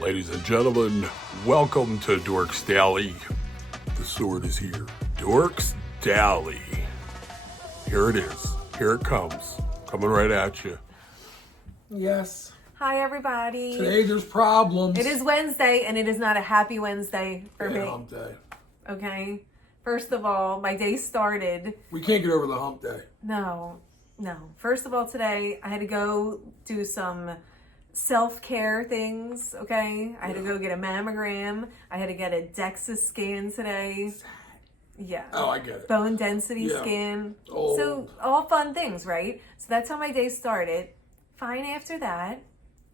Ladies and gentlemen, welcome to Dorks Daily. The sword is here. Dorks Daily. Here it is. Here it comes. Coming right at you. Yes. Hi, everybody. Today there's problems. It is Wednesday, and it is not a happy Wednesday for me. Hump day. Okay? First of all, my day started. We can't get over the hump day. No. First of all, today, I had to go do some self-care things, okay? I had to go get a mammogram. I had to get a DEXA scan today. Yeah. Oh, I get it. Bone density scan. Old. So, all fun things, right? So, that's how my day started. Fine after that.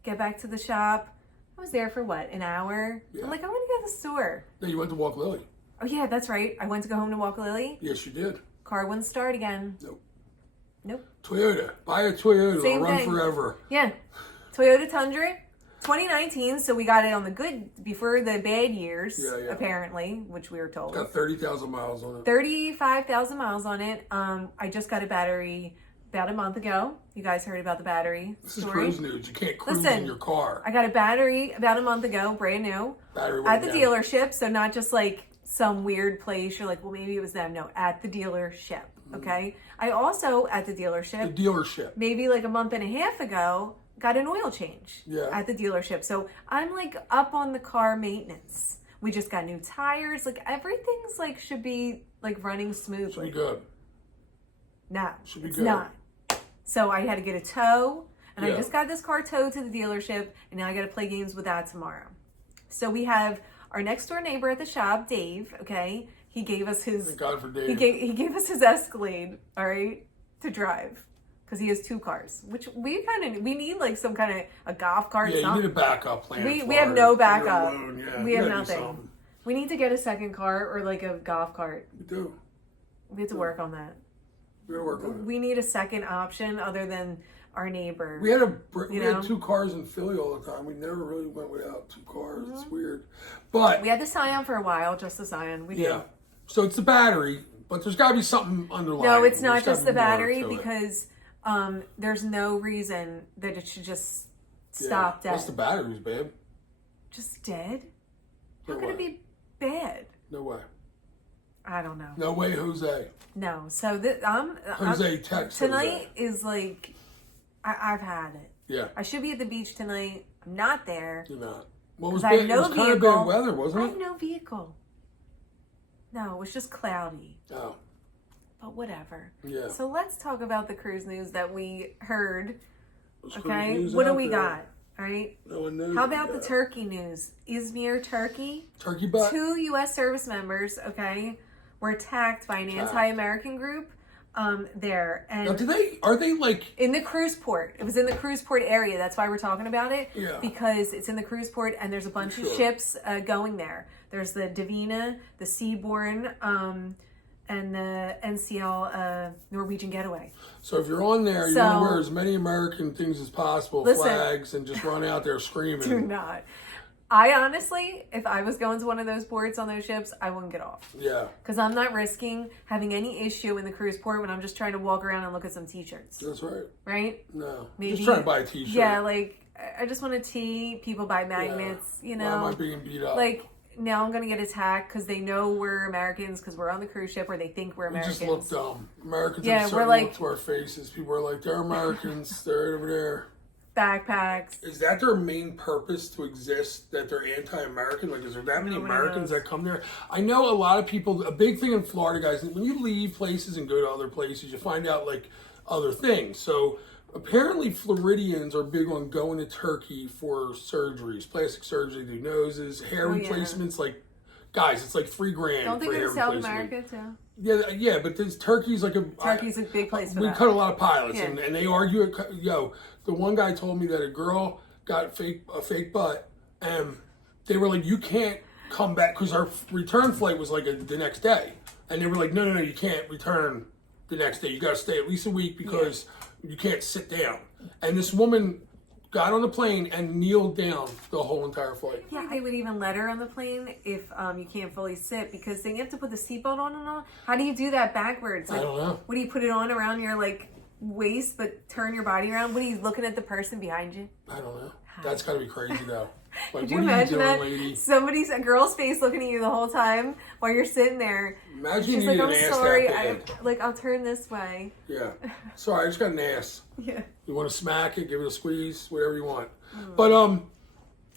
Get back to the shop. I was there for what, an hour? Yeah. I'm like, I want to go to the store. No, you went to walk Lily. Oh, yeah, that's right. I went to go home to walk Lily. Yes, you did. Car wouldn't start again. Nope. Toyota. Buy a Toyota. Same It'll run thing. forever. Yeah. Toyota Tundra, 2019. So we got it on the good, before the bad years, apparently, which we were told. It's got 30,000 miles on it. 35,000 miles on it. I just got a battery about a month ago. You guys heard about the battery This story. is cruise news. You can't cruise in your car. I got a battery about a month ago, brand new, Battery at the went down. dealership. So not just like some weird place. You're like, well, maybe it was them. No, at the dealership. Okay. I also, at the dealership, maybe like a month and a half ago, got an oil change at the dealership. So I'm like up on the car maintenance. We just got new tires. Like everything's like should be like running smoothly. Should be good. No, Should be it's good. not. So I had to get a tow, and I just got this car towed to the dealership, and now I got to play games with that tomorrow. So we have our next door neighbor at the shop, Dave. Okay, he gave us his. Thank God for Dave. He gave us his Escalade. All right, to drive. Because he has two cars, which we need like some kind of a golf cart. Yeah, you need a backup plan. We have no backup. We have You gotta do nothing. something. We need to get a second car or like a golf cart. We do. We have to work on that. We gotta work on it. We need a second option other than our neighbor. We had two cars in Philly all the time. We never really went without two cars. It's weird. But We had the Scion for a while, just the Scion. We did. So it's the battery, but there's got to be something underlying. No, it's not There's gotta just the be more battery to it. because there's no reason that it should just stop dead. What's the batteries, babe? Just dead? How No could way. it be bad? No way. I don't know. No way, Jose. No. So Jose text tonight is like I've had it. Yeah. I should be at the beach tonight. I'm not there. You're not. Well, it was, I have it no was kind of vehicle. bad weather, I wasn't have it? no vehicle. No, it was just cloudy. Oh. But whatever. Yeah. So let's talk about the cruise news that we heard. There's Okay, cruise news what do out we there. got? All right. No one knows. How about the turkey news? Izmir, Turkey. Turkey butt? 2 U.S. service members, okay, were attacked by an anti-American group there. Now, And are they like... in the cruise port. It was in the cruise port area. That's why we're talking about it. Yeah. Because it's in the cruise port and there's a bunch of ships going there. There's the Divina, the Seabourn, and the NCL Norwegian Getaway. So if you're on there, you want to wear as many American things as possible, flags, and just run out there screaming. Do not. I honestly, if I was going to one of those ports on those ships, I wouldn't get off. Yeah. Because I'm not risking having any issue in the cruise port when I'm just trying to walk around and look at some t-shirts. That's right. Right? No. Maybe, just trying to buy a t-shirt. Yeah, like, I just want to tee. People buy magnets, you know. Why am I being beat up? Like, now I'm going to get attacked because they know we're Americans because we're on the cruise ship or they think we're we Americans. just look dumb. Americans Yeah, have a we're certain like- look to our faces. People are like, they're Americans. They're over there. Backpacks. Is that their main purpose to exist, that they're anti-American? Like, is there that many Nobody Americans knows. that come there? I know a lot of people, a big thing in Florida, guys, when you leave places and go to other places, you find out, like, other things. So, apparently Floridians are big on going to Turkey for surgeries, plastic surgery, do noses, hair replacements, like, guys, it's like $3,000 Don't they for go hair to South replacement. America too? Yeah, but this Turkey's like a... Turkey's a big place for We that. cut a lot of pilots, Yeah. and they argue it. The one guy told me that a girl got a fake butt, and they were like, you can't come back, because our return flight was like the next day. And they were like, no, you can't return the next day. You got to stay at least a week because you can't sit down. And this woman got on the plane and kneeled down the whole entire flight. Yeah, they would even let her on the plane if you can't fully sit because then you have to put the seatbelt on and all. How do you do that backwards? Like, I don't know. What do you put it on around your like waist but turn your body around? What are you looking at the person behind you? I don't know. That's got to be crazy though. Like, Could you what are imagine doing, that? lady? A girl's face looking at you the whole time while you're sitting there. Imagine She's you like, need I'm an ass sorry. that bad. I'll turn this way. Yeah. Sorry, I just got an ass. Yeah. You want to smack it, give it a squeeze, whatever you want. But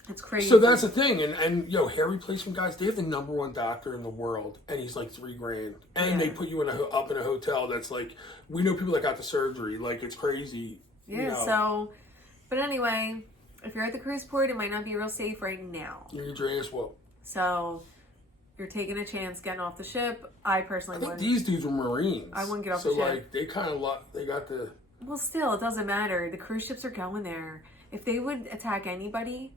it's crazy. so that's the thing, and hair replacement guys, they have the #1 doctor in the world, and he's like $3,000, and they put you up in a hotel that's like, we know people that got the surgery, like it's crazy. Yeah. So, but anyway, if you're at the cruise port, it might not be real safe right now. You get your ass whooped. So, you're taking a chance getting off the ship. I personally I think wouldn't. these dudes were Marines. I wouldn't get off the ship. So like they kind of they got the. Well, still, it doesn't matter. The cruise ships are going there. If they would attack anybody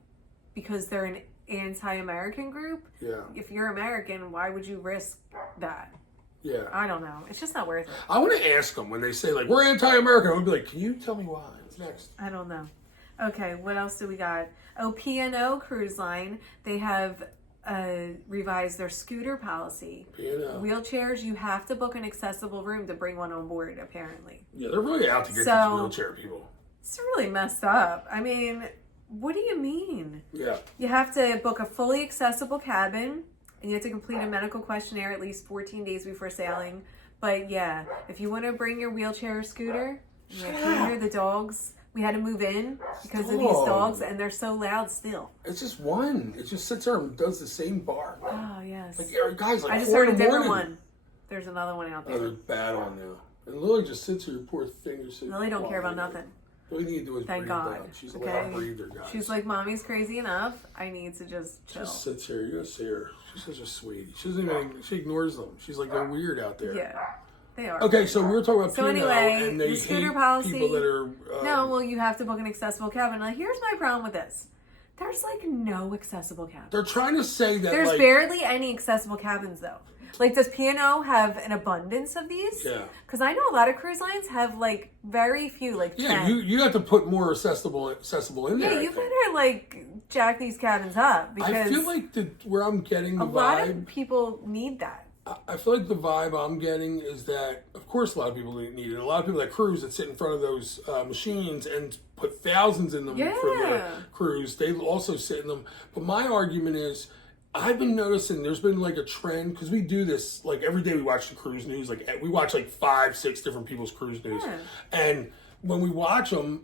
because they're an anti-American group, if you're American, why would you risk that? Yeah. I don't know. It's just not worth it. I want to ask them when they say, like, we're anti-American. I would be like, can you tell me why? What's next? I don't know. Okay, what else do we got? Oh, P&O Cruise Line. They have revised their scooter policy. P&O. Wheelchairs, you have to book an accessible room to bring one on board, apparently. Yeah, they're really out to get these wheelchair people. It's really messed up. I mean, what do you mean? Yeah. You have to book a fully accessible cabin, and you have to complete a medical questionnaire at least 14 days before sailing. But yeah, if you want to bring your wheelchair or scooter, the dogs, we had to move in because of these dogs, and they're so loud still. It's just one. It just sits there and does the same bark. Oh, yes. Like, guys, like, I just heard a different one. There's another one out there. Oh, there's bad on now. And Lily just sits here, poor thing. Lily don't care about nothing. All you need to do is Thank breathe God. down. She's a loud breather, guys. She's like, Mommy's crazy enough. I need to just chill. She just sits here. You gotta see her. She's such a sweetie. She doesn't even, she ignores them. She's like, they're weird out there. Yeah, they are. Okay, so we were talking about so P&O, anyway, and they the scooter hate policy. people that are... no, well, you have to book an accessible cabin. Like, here's my problem with this. There's, like, no accessible cabins. They're trying to say that, There's barely any accessible cabins, though. Like, does P&O have an abundance of these? Yeah. Because I know a lot of cruise lines have, like, very few, like, yeah, 10. you have to put more accessible in there. Yeah, you better, like, jack these cabins up. Because I feel like where I'm getting the a vibe... lot of people need that. I feel like the vibe I'm getting is that, of course, a lot of people need it. A lot of people that cruise that sit in front of those machines and put thousands in them for their cruise, they also sit in them. But my argument is, I've been noticing there's been like a trend, because we do this, like every day we watch the cruise news. Like we watch like 5-6 different people's cruise news. Yeah. And when we watch them,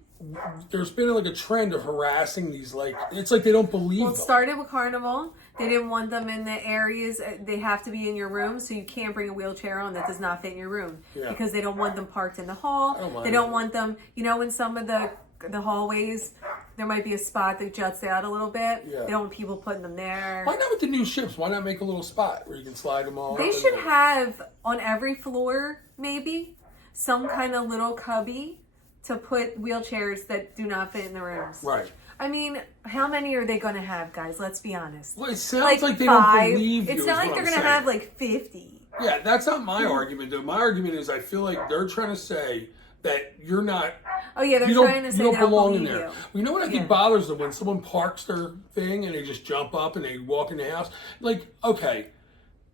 there's been like a trend of harassing these, like, it's like they don't believe Well, it them. started with Carnival. They didn't want them in the areas. They have to be in your room, so you can't bring a wheelchair on that does not fit in your room. Yeah. Because they don't want them parked in the hall. They don't want them, in some of the hallways, there might be a spot that juts out a little bit. Yeah. They don't want people putting them there. Why not with the new ships? Why not make a little spot where you can slide them all? They should have, on every floor, maybe, some kind of little cubby to put wheelchairs that do not fit in the rooms. Right. I mean, how many are they going to have, guys? Let's be honest. Well, it sounds like they 5. don't believe you. It's not like they're going to have like 50. Yeah, that's not my argument, though. My argument is I feel like they're trying to say that you're not... Oh, yeah, they're trying to say you they don't don't belong in believe there. you. You know what I think bothers them? When someone parks their thing and they just jump up and they walk in the house. Like, okay,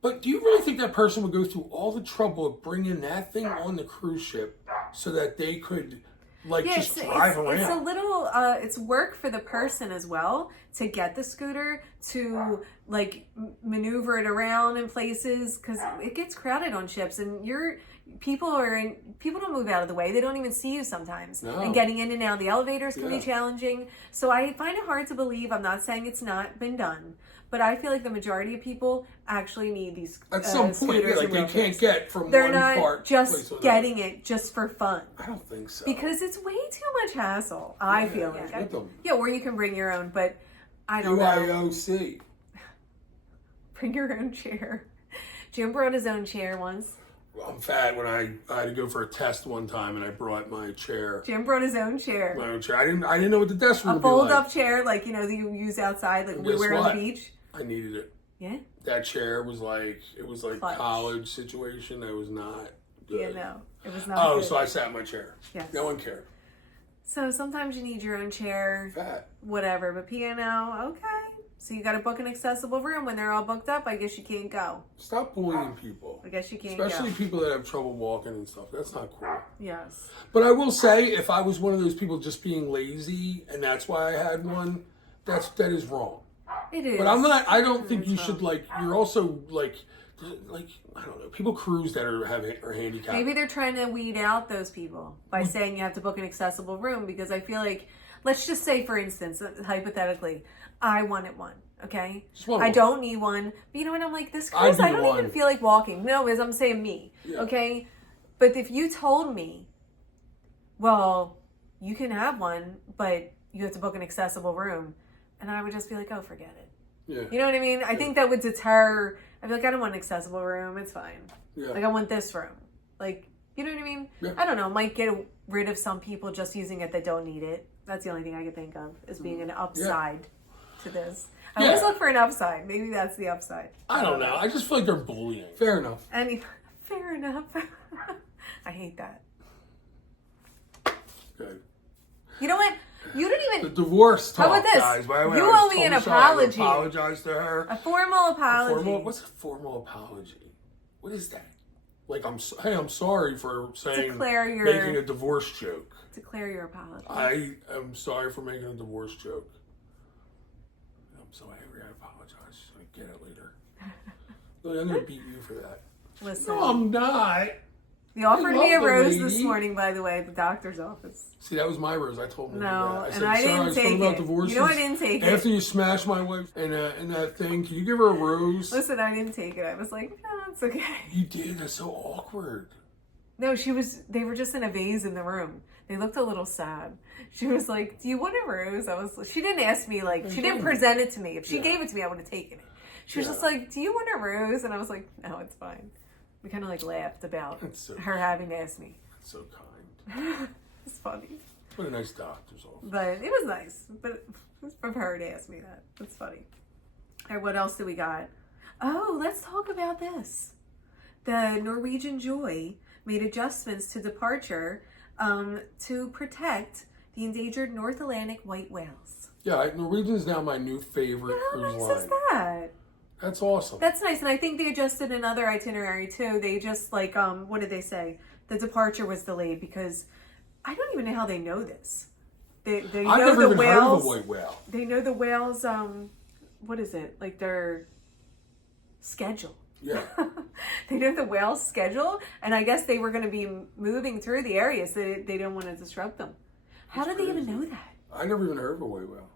but do you really think that person would go through all the trouble of bringing that thing on the cruise ship so that they could... just drive around. It's a little, it's work for the person as well to get the scooter, to maneuver it around in places, because it gets crowded on ships, and people don't move out of the way. They don't even see you sometimes. No. And getting in and out of the elevators can be challenging. So I find it hard to believe. I'm not saying it's not been done, but I feel like the majority of people actually need these at some point, scooters like they can't get from They're one not part just getting it just for fun. I don't think so. Because it's way too much hassle, I feel like. Yeah, or you can bring your own, but I don't know. UIOC. Bring your own chair. Jim brought his own chair once. I'm fat when I had to go for a test one time and I brought my chair. Jim brought his own chair. My own chair. I didn't know what the desk would be like. A fold-up chair, that you use outside, like we wear on the beach. I needed it. Yeah? That chair was like Clutch. college situation. It was not good. Yeah, no. It was not Oh, good. so I sat in my chair. Yes. No one cared. So sometimes you need your own chair. Fat. Whatever. But piano, okay. So you got to book an accessible room. When they're all booked up, I guess you can't go. Stop bullying people. I guess you can't Especially go. people that have trouble walking and stuff. That's not cool. Yes. But I will say, if I was one of those people just being lazy and that's why I had one, that is wrong. It is. But I don't think you should, like, you're also, like, I don't know, people cruise that are handicapped. Maybe they're trying to weed out those people by saying you have to book an accessible room, because I feel like, let's just say, for instance, hypothetically, I wanted one, okay? I don't need one. But you know what? I'm like, this cruise, I don't even feel like walking. No, as I'm saying me, okay? But if you told me, well, you can have one, but you have to book an accessible room, and I would just be like, oh, forget it. Yeah. You know what I mean? I think that would deter. I'd be like, I don't want an accessible room. It's fine. Yeah. Like, I want this room. Like, you know what I mean? Yeah. I don't know. Might get rid of some people just using it that don't need it. That's the only thing I could think of, is being an upside to this. I always look for an upside. Maybe that's the upside. I don't know. I just feel like they're bullying. Fair enough. Fair enough. I hate that. Good. You know what? You didn't even... The divorce talk, How about this? guys. By the way, You owe me an apology. Apologize to her. A formal apology. What's a formal apology? What is that? Like, hey, I'm sorry for saying making a divorce joke. Declare your apology. I am sorry for making a divorce joke. I'm so angry. I apologize. I get it later. But I'm gonna beat you for that. Listen. No, I'm not. They offered me a rose this morning, by the way, at the doctor's office. See, that was my rose. I told him no, to do that. and I didn't take it. You know I didn't take it. After you smashed my wife in that thing, can you give her a rose? Listen, I didn't take it. I was like, no, it's okay. You did? That's so awkward. No, they were just in a vase in the room. They looked a little sad. She was like, do you want a rose? She didn't ask me, like, she didn't present it to me. If she gave it to me, I would have taken it. She was just like, do you want a rose? And I was like, no, it's fine. We kind of like laughed about her having to ask me. That's so kind. It's funny. What a nice doctor's office. But it was nice. But it was from her to ask me that. That's funny. All right, what else do we got? Oh, let's talk about this. The Norwegian Joy made adjustments to departure to protect the endangered North Atlantic white whales. Yeah, Norwegian is now my new favorite cruise line. How nice is that? That's awesome. That's nice. And I think they adjusted another itinerary too. They just like, what did they say? The departure was delayed because I don't even know how they know this. They I've know never the even whales. heard of a white whale. They know the whales, what is it? Like their schedule. Yeah. They know the whale's schedule. And I guess they were going to be moving through the area, so they don't want to disrupt them. How did they even know that? I never even heard of a white whale.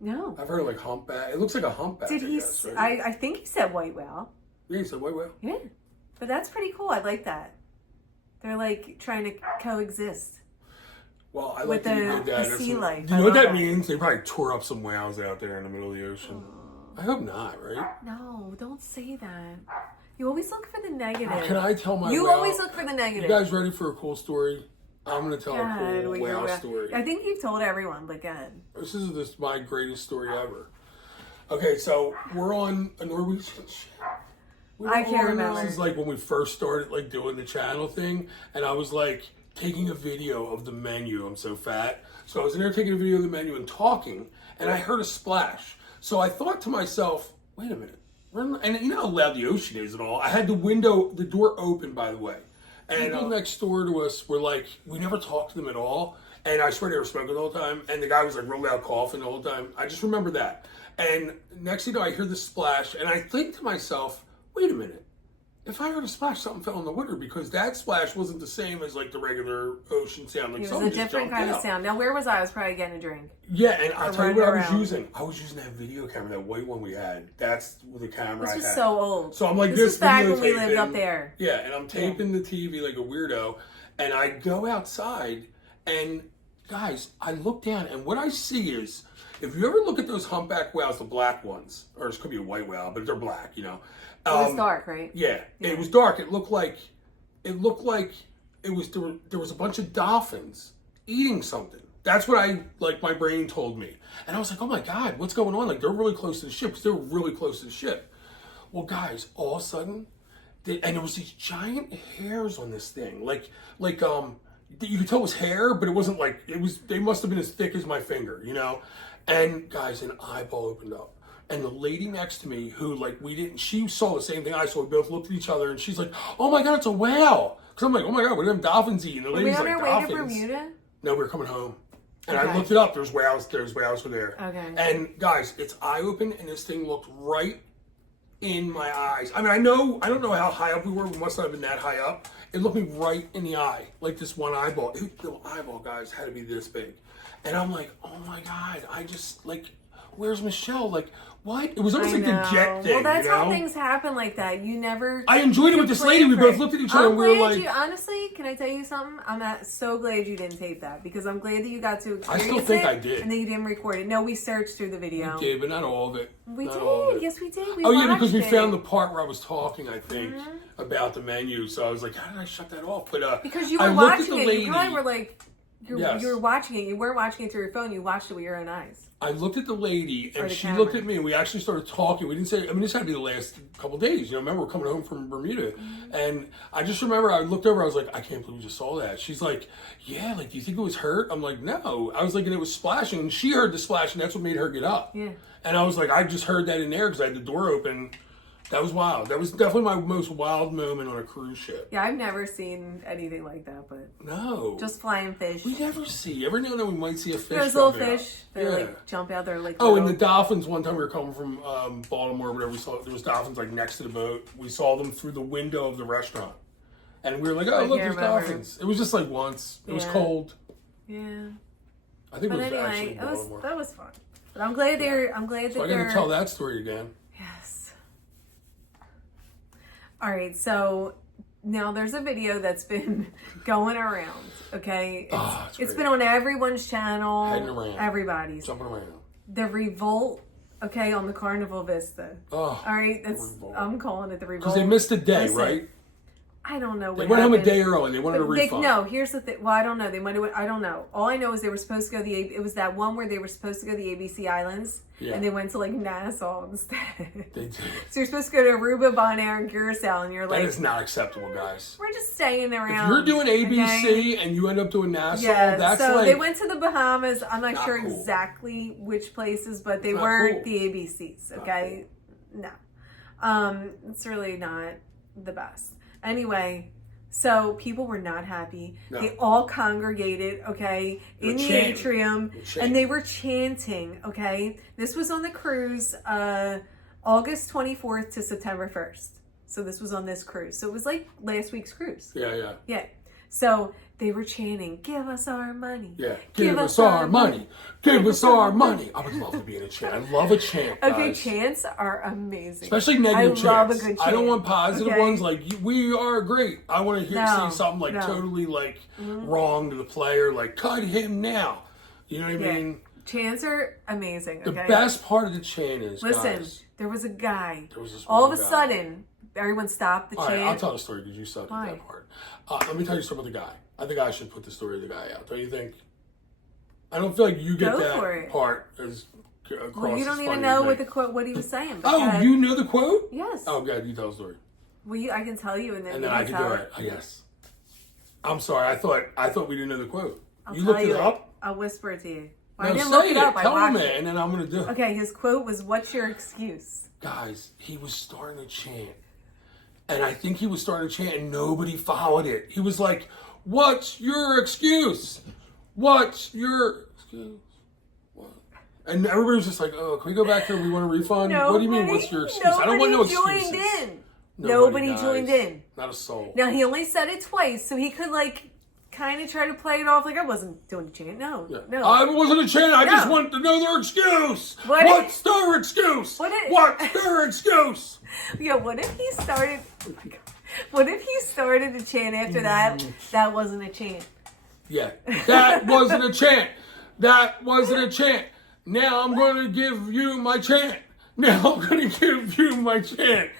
No. I've heard of like humpback. It looks like a humpback. Did he? Right? I think he said white whale. Yeah, he said white whale. Yeah. But that's pretty cool. I like that. They're like trying to coexist. Well, I like that he did that. The sea life. Do you know what that means? They probably tore up some whales out there in the middle of the ocean. I hope not, right? No, don't say that. You always look for the negative. Can I tell my You always look for the negative. You guys ready for a cool story? I'm going to tell a cool whale story. I think you've told everyone, but go ahead. This is my greatest story ever. Okay, so we're on a Norwegian ship. I can't remember. This is like when we first started like doing the channel thing, and I was like taking a video of the menu. I'm so fat. So I was in there taking a video of the menu and talking, and I heard a splash. So I thought to myself, wait a minute. And you know how loud the ocean is and all. I had the door open, by the way. And people next door to us were like, we never talked to them at all. And I swear they were smoking the whole time. And the guy was like real loud coughing the whole time. I just remember that. And next thing you know, I hear the splash. And I think to myself, wait a minute. If I heard a splash, something fell in the water, because that splash wasn't the same as like the regular ocean sound. Like it was a different kind of sound. Now, where was I? I was probably getting a drink. Yeah, and I'll tell you what I was using. I was using that video camera, that white one we had. That's the camera I had. This was so old. So I'm like, this was back when we lived up there. Yeah, and I'm taping the TV like a weirdo, and I go outside, and guys, I look down, and what I see is, if you ever look at those humpback whales, the black ones, or it could be a white whale, but they're black, you know. It was dark, right? Yeah, it was dark. It looked like it was there was a bunch of dolphins eating something. That's what my brain told me. And I was like, oh my God, what's going on? Like, they're really close to the ship, because they were really close to the ship. Well, guys, all of a sudden, and there was these giant hairs on this thing. Like you could tell it was hair, but it wasn't like, they must have been as thick as my finger, you know? And guys, an eyeball opened up. And the lady next to me, who she saw the same thing I saw. We both looked at each other, and she's like, "Oh my God, it's a whale!" Because I'm like, "Oh my God, what are them dolphins eating?" The Were we lady's on like, our way "Dolphins." to Bermuda? No, we were coming home. And I looked it up. There's whales for there. Okay. And guys, it's eye open, and this thing looked right in my eyes. I mean, I don't know how high up we were. We must not have been that high up. It looked me right in the eye, like this one eyeball. The eyeball, guys, had to be this big. And I'm like, oh my God, I just, like, where's Michelle? Like, what? It was almost like the jet thing. Well, that's how things happen like that. You never. I enjoyed it with this lady. We both looked at each other and we were like. Honestly, can I tell you something? I'm so glad you didn't tape that because I'm glad that you got to experience it. I still think I did. And then you didn't record it. No, we searched through the video. We did, but not all of it. We did. Yes, we did. Because we found the part where I was talking, I think, about the menu. So I was like, how did I shut that off? But because you were watching it, you probably were like. You were watching it. You weren't watching it through your phone. You watched it with your own eyes. I looked at the lady, and she looked at me, and we actually started talking. We didn't say, I mean, this had to be the last couple of days. Remember, we're coming home from Bermuda. And I just remember I looked over, I was like, I can't believe we just saw that. She's like, yeah, like, do you think it was hurt? I'm like, no. I was like, and it was splashing. And she heard the splash, and that's what made her get up. Yeah. And I was like, I just heard that in there because I had the door open. That was wild. That was definitely my most wild moment on a cruise ship. Yeah, I've never seen anything like that, but no, just flying fish. We never see. Every now and then we might see a fish. There's little fish. They like jump out there like. Oh, and the dolphins. One time we were coming from Baltimore, or whatever. We saw there was dolphins like next to the boat. We saw them through the window of the restaurant, and we were like, "Oh, look, there's dolphins." It was just like once. It was cold. Yeah. I think it was actually Baltimore. That was fun. But I'm glad they're. I'm glad that I got to tell that story again. Yes. All right, so now there's a video that's been going around, okay? It's been on everyone's channel, everybody's. Jumping around. The revolt, okay, on the Carnival Vista. All right, I'm calling it the revolt. Because they missed a day, right? I don't know what They went home a day early. They wanted a refund. No, here's the thing. Well, I don't know. I don't know. All I know is they were supposed to go it was that one where they were supposed to go to the ABC Islands. Yeah. And they went to like Nassau instead. They did. So you're supposed to go to Aruba, Bonaire, and Curacao, and you're like... That is not acceptable, guys. We're just staying around. If you're doing ABC and you end up doing Nassau, that's so like... they went to the Bahamas. I'm not sure exactly which places, but they weren't the ABCs, okay? No. It's really not the best. Anyway, so people were not happy. No. They all congregated, okay, in the atrium, and they were chanting, okay? This was on the cruise, August 24th to September 1st. So this was on this cruise. So it was like last week's cruise. Yeah. So they were chanting, "Give us our money." Yeah. Give us our money. Give us our money. I would love to be in a chant. I love a chant, guys. Okay, chants are amazing. Especially negative chants. I love a good chant. I don't want positive ones like, we are great. I want to see something like totally like wrong to the player, like, cut him now. You know what I mean? Chants are amazing, okay? The best part of the chant is, guys, there was a guy. There was this all of a sudden, everyone stopped the chant. All right, I'll tell the story because you suck at that part. Let me tell you something about the guy. I think I should put the story of the guy out. Don't you think? I don't feel like you get that part as across. Well, you don't even know what he was saying. Oh, you know the quote? Yes. Oh, God, you tell the story. Well, I can tell you, and then I can do it. Yes. I'm sorry. I thought we didn't know the quote. You looked it up? I'll whisper it to you. I didn't look it up. Tell me, and then I'm going to do it. Okay, his quote was, "What's your excuse?" Guys, he was starting to chant. And I think he was starting to chant, and nobody followed it. He was like, "What's your excuse? What's your excuse?" What? And everybody was just like, "Oh, can we go back there? We want a refund." What do you mean, what's your excuse? I don't want no excuses. Nobody joined in. Not a soul. Now, he only said it twice, so he could, like, kind of try to play it off like I wasn't doing a chant. No. I wasn't a chant. I just wanted to know their excuse. What's their excuse? What's their excuse? Yeah, what if he started... Oh my God. What if he started a chant after that? That wasn't a chant. Yeah, that wasn't a chant. That wasn't a chant. Now I'm going to give you my chant. Now I'm going to give you my chant.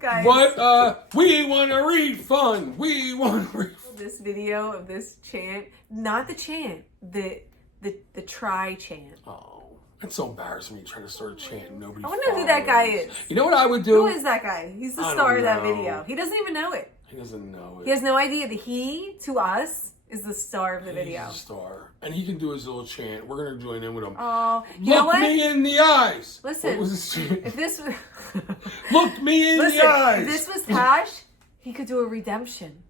Guys. But we want a refund. We want a refund. This video of this chant, not the chant, the try chant. Oh, it's so embarrassing when you try to start a chant and nobody. I want to know who that guy is. You know what I would do? Who is that guy? He's the star of that video. He doesn't even know it. He doesn't know it. He has no idea that he, to us, is the star of the video. He's the star. And he can do his little chant. We're going to join in with him. Oh, you know what? Look me in the eyes. Listen. What was his chant? If this was... Look me in the eyes. If this was Tash, he could do a redemption.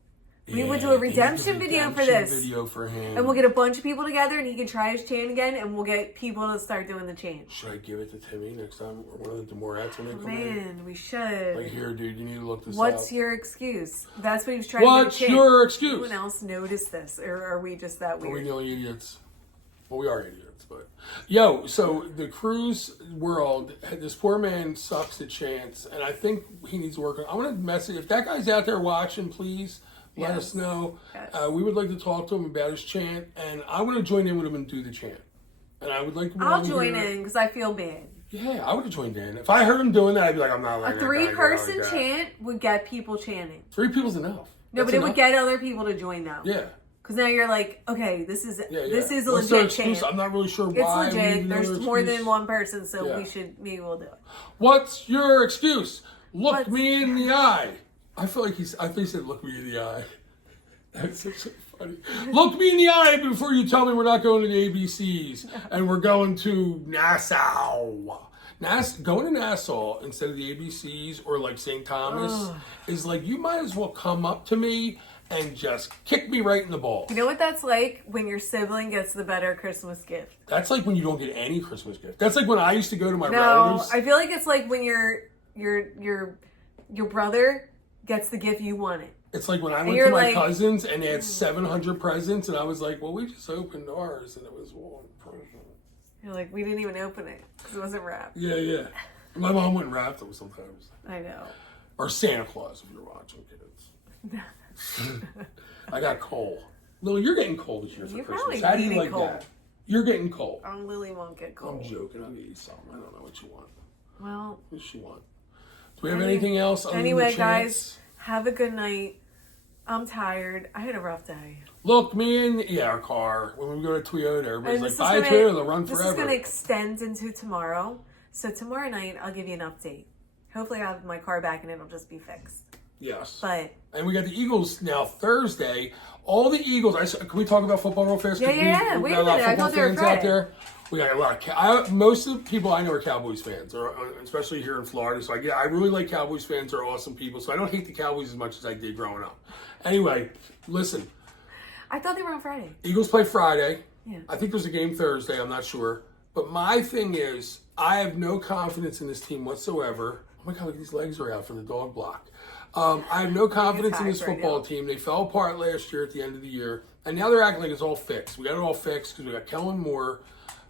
We would do a redemption video for this. Video for him. And we'll get a bunch of people together and he can try his chant again and we'll get people to start doing the chant. Should I give it to Timmy next time? Or one of the Demorettes when they come in? Man, we should. Like, here, dude, you need to look this up. What's your excuse? That's what he was trying to do. What's your excuse? Anyone else notice this? Or are we just that weird? Are we the only idiots? Well, we are idiots, but... Yo, so the cruise world, this poor man sucks at chants, and I think he needs to work on... I want to message... If that guy's out there watching, please... Let us know. Yes. We would like to talk to him about his chant, and I want to join in with him and do the chant. And I would like to. I'll join in because I feel bad. Yeah, I would have joined in. If I heard him doing that, I'd be like, I'm not letting A 3-person chant would get people chanting. 3 people's enough. No, but it would get other people to join though. Yeah. Because now you're like, okay, this is a What's legit chant. I'm not really sure why. It's legit. There's more than one person, so maybe we'll do it. What's your excuse? Look me in the eye. I feel like I think he said, look me in the eye. That's so funny. Look me in the eye before you tell me we're not going to the ABCs and we're going to Nassau. Going to Nassau instead of the ABCs or like St. Thomas is like, you might as well come up to me and just kick me right in the balls. You know what that's like when your sibling gets the better Christmas gift? That's like when you don't get any Christmas gift. That's like when I used to go to my No, relatives. I feel like it's like when your brother gets the gift you wanted. It's like when I went to my cousins and they had 700 presents and I was like, well, we just opened ours and it was one present. You're like, we didn't even open it because it wasn't wrapped. Yeah. My mom wouldn't wrap them sometimes. I know. Or Santa Claus if you're watching, kids. I got coal. Lily, you're getting coal this year for Christmas. How do you like that? You're getting coal. Lily won't get coal. I'm joking. I'll get you some. I don't know what you want. Well. What does she want? Do we have anything else? Anyway, guys, have a good night. I'm tired. I had a rough day. Look, me and our car. When we go to Toyota, everybody's like, buy a Toyota, they'll run forever. This is going to extend into tomorrow. So tomorrow night, I'll give you an update. Hopefully I'll have my car back and it'll just be fixed. Yes. And we got the Eagles now Thursday. All the Eagles. Can we talk about football real fast? Yeah. Wait a minute. I thought they were out there. We got a lot of most of the people I know are Cowboys fans, or especially here in Florida. So I really like Cowboys fans. They're awesome people. So I don't hate the Cowboys as much as I did growing up. Anyway, listen. I thought they were on Friday. Eagles play Friday. Yeah. I think there's a game Thursday. I'm not sure. But my thing is, I have no confidence in this team whatsoever. Oh my God, look, these legs are out for the dog block. I have no confidence in this football team. They fell apart last year at the end of the year. And now they're acting like it's all fixed. We got it all fixed because we got Kellen Moore.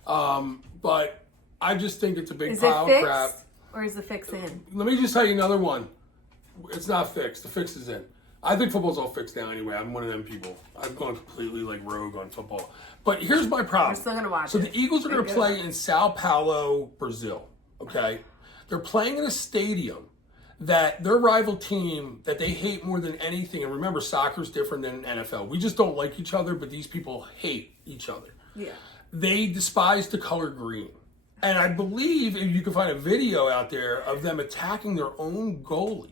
But I just think it's a big pile of crap. Or is the fix in? Let me just tell you another one. It's not fixed. The fix is in. I think football's all fixed now anyway. I'm one of them people. I've gone completely like rogue on football. But here's my problem. We're still going to watch it. So the Eagles are going to play in Sao Paulo, Brazil. Okay? They're playing in a stadium that their rival team that they hate more than anything. And remember, soccer's different than NFL. We just don't like each other, but these people hate each other. Yeah. They despise the color green. And I believe if you can find a video out there of them attacking their own goalie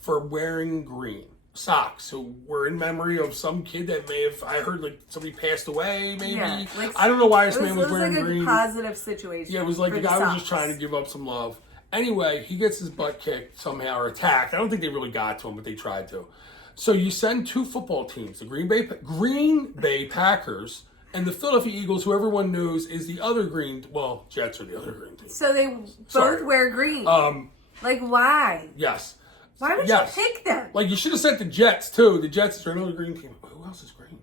for wearing green socks. So we're in memory of some kid that may have, I heard like somebody passed away maybe. Yeah, I don't know why this man was wearing green. It was like a positive situation. Yeah, it was like the guy was just trying to give up some love. Anyway, he gets his butt kicked somehow or attacked. I don't think they really got to him, but they tried to. So you send 2 football teams, the Green Bay Packers and the Philadelphia Eagles, who everyone knows is the other green. Well, Jets are the other green team. So they both wear green. Like why? Yes. Why would you pick them? Like you should have sent the Jets too. The Jets are another green team. Who else is green?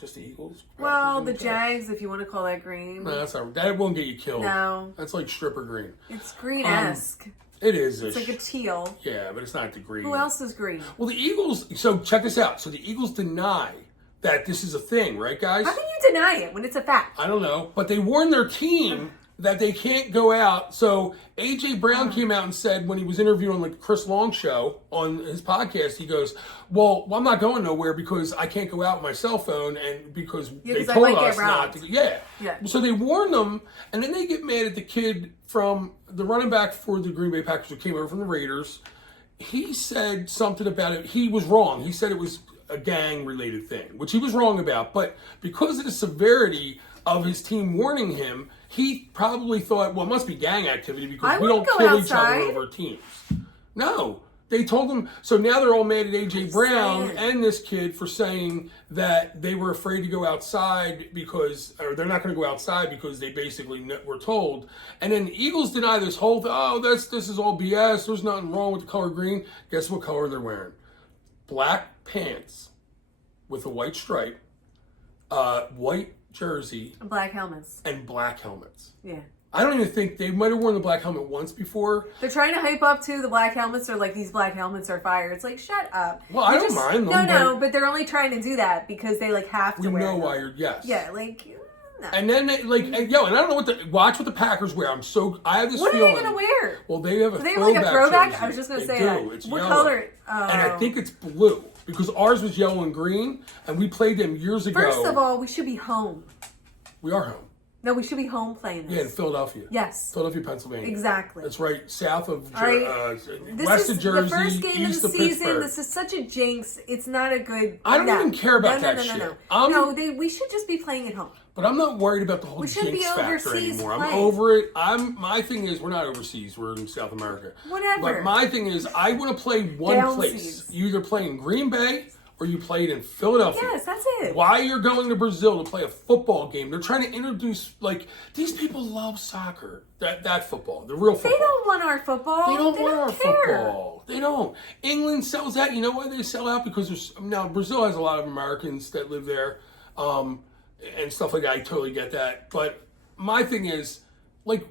Just the Eagles? Well, the Jags, if you want to call that green. No, that's not. That won't get you killed. No. That's like stripper green. It's green-esque. It is. It's like a teal. Yeah, but it's not the green. Who else is green? Well, the Eagles. So check this out. So the Eagles deny that this is a thing, right, guys? How can you deny it when it's a fact? I don't know. But they warned their team that they can't go out. So A.J. Brown came out and said when he was interviewing like Chris Long show on his podcast, he goes, well, I'm not going nowhere because I can't go out with my cell phone and because they told us not to. Yeah. So they warned them, and then they get mad at the kid from the running back for the Green Bay Packers who came over from the Raiders. He said something about it. He was wrong. He said it was a gang-related thing, which he was wrong about. But because of the severity of his team warning him, he probably thought, well, it must be gang activity because we don't kill each other over teams. No. They told them, so now they're all mad at A.J. Brown saying. and this kid for saying that they were afraid to go outside or they're not going to go outside because they basically were told. And then the Eagles deny this whole thing. This is all BS. There's nothing wrong with the color green. Guess what color they're wearing? Black pants with a white stripe, white jersey. And black helmets. And black helmets. Yeah. I don't even think they might have worn the black helmet once before. They're trying to hype up too. The black helmets are like, these black helmets are fire. It's like, shut up. Well, I don't mind them. No, but they're only trying to do that because they like have to wear them. Why you're, yes. Yeah, like, no. And then they, like, and I don't know watch what the Packers wear. I have this feeling. What are they going to wear? Well, they have a Do they have like a throwback? jersey. I was just going to They say that. do. It's what yellow. color? Oh. And I think it's blue because ours was yellow and green, and we played them years ago. First of all, we should be home. We are home. No, we should be home playing this. Yeah, in Philadelphia. Yes. Philadelphia, Pennsylvania. Exactly. That's right, south of This west is of Jersey, the first game east of the season. Pittsburgh. This is such a jinx. It's not a good. I don't even care about that shit. We should just be playing at home. But I'm not worried about the whole should jinx be factor overseas anymore. playing. I'm over it. My thing is, we're not overseas. We're in South America. Whatever. But my thing is, I want to play one Downseas. place. You either play in Green Bay or you play it in Philadelphia. Yes, that's it. Why you're going to Brazil to play a football game? They're trying to introduce, like, these people love soccer. That football, the real football. They don't want our football. They don't want our care. football. They don't. England sells out. You know why they sell out? Because now Brazil has a lot of Americans that live there, and stuff like that. I totally get that. But my thing is, like,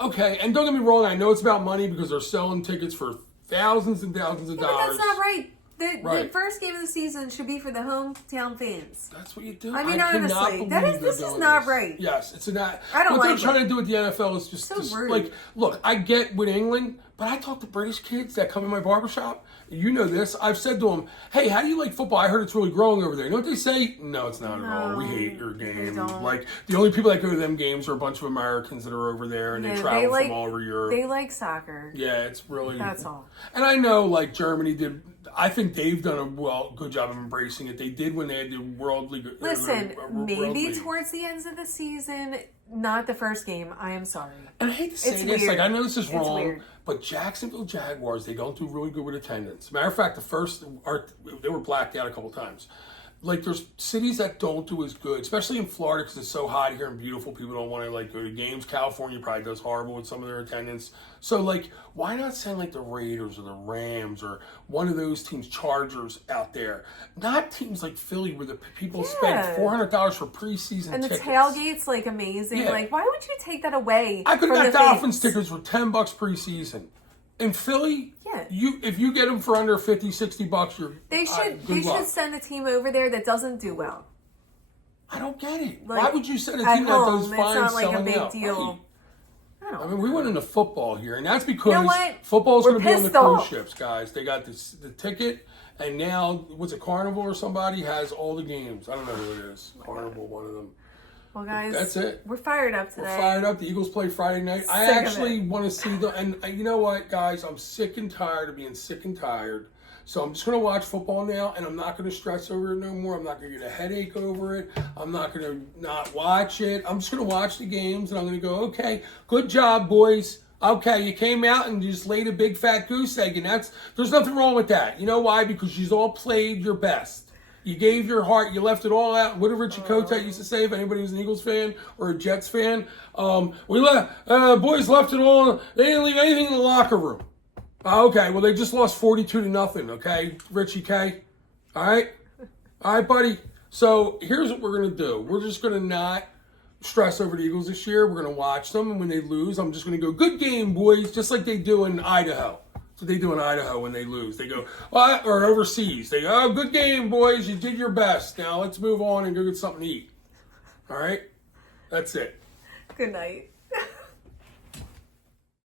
okay, and don't get me wrong. I know it's about money because they're selling tickets for thousands and thousands of dollars. But that's not right. The Right. first game of the season should be for the hometown fans. That's what you do. I mean, cannot honestly, believe this they're is doing not this. right. Yes, it's not. I don't what like they're trying to do with the NFL is just rude. like, look, I get with England, but I talk to British kids that come in my barbershop. You know this. I've said to them, hey, how do you like football? I heard it's really growing over there. You know what they say? No, it's not at all. We hate your game. don't. Like, the only people that go to them games are a bunch of Americans that are over there, and they travel from all over Europe. They like soccer. Yeah, it's really... That's all. And I know, like, Germany did... I think they've done a good job of embracing it. They did when they had the World League. Listen, maybe League. towards the ends of the season, not the first game. I am sorry. And I hate to say It's this, weird. like, I know this is It's wrong, weird. but Jacksonville Jaguars, they don't do really good with attendance. Matter of fact, they were blacked out a couple times. Like, there's cities that don't do as good, especially in Florida because it's so hot here and beautiful. People don't want to, like, go to games. California probably does horrible with some of their attendance. So, like, why not send, like, the Raiders or the Rams or one of those teams, Chargers, out there? Not teams like Philly where the people spend $400 for preseason And the tickets. tailgate's, like, amazing. Yeah. Like, why would you take that away I could from have the got Dolphins fans? tickets for $10 preseason. In Philly, Yeah. if you get them for under $50-$60, you're They good should luck. send a team over there that doesn't do well. I don't get it. Like, Why would you send a at team that home, does it's fine not like a selling big out? deal. Right. I mean, we went into football here, and that's because You know what? football's We're going to be on the pissed cruise off. ships, guys. They got the ticket, and now, what's it, Carnival or somebody has all the games. I don't know who it is. Carnival, one of them. Well, guys, That's it. We're fired up today. We're fired up. The Eagles play Friday night. I Sick of actually it. want to see and you know what, guys? I'm sick and tired of being sick and tired. So I'm just going to watch football now, and I'm not going to stress over it no more. I'm not going to get a headache over it. I'm not going to not watch it. I'm just going to watch the games, and I'm going to go, okay, good job, boys. Okay, you came out and you just laid a big fat goose egg, and there's nothing wrong with that. You know why? Because you all played your best. You gave your heart. You left it all out. What did Richie Kotek used to say? If anybody was an Eagles fan or a Jets fan, boys left it all. They didn't leave anything in the locker room. Okay, well they just lost 42-0. Okay, Richie K. All right, buddy. So here's what we're gonna do. We're just gonna not stress over the Eagles this year. We're gonna watch them, and when they lose, I'm just gonna go, good game, boys, just like they do in Idaho. What they do in Idaho when they lose. They go, or overseas. They go, oh, good game, boys. You did your best. Now let's move on and go get something to eat. All right? That's it. Good night.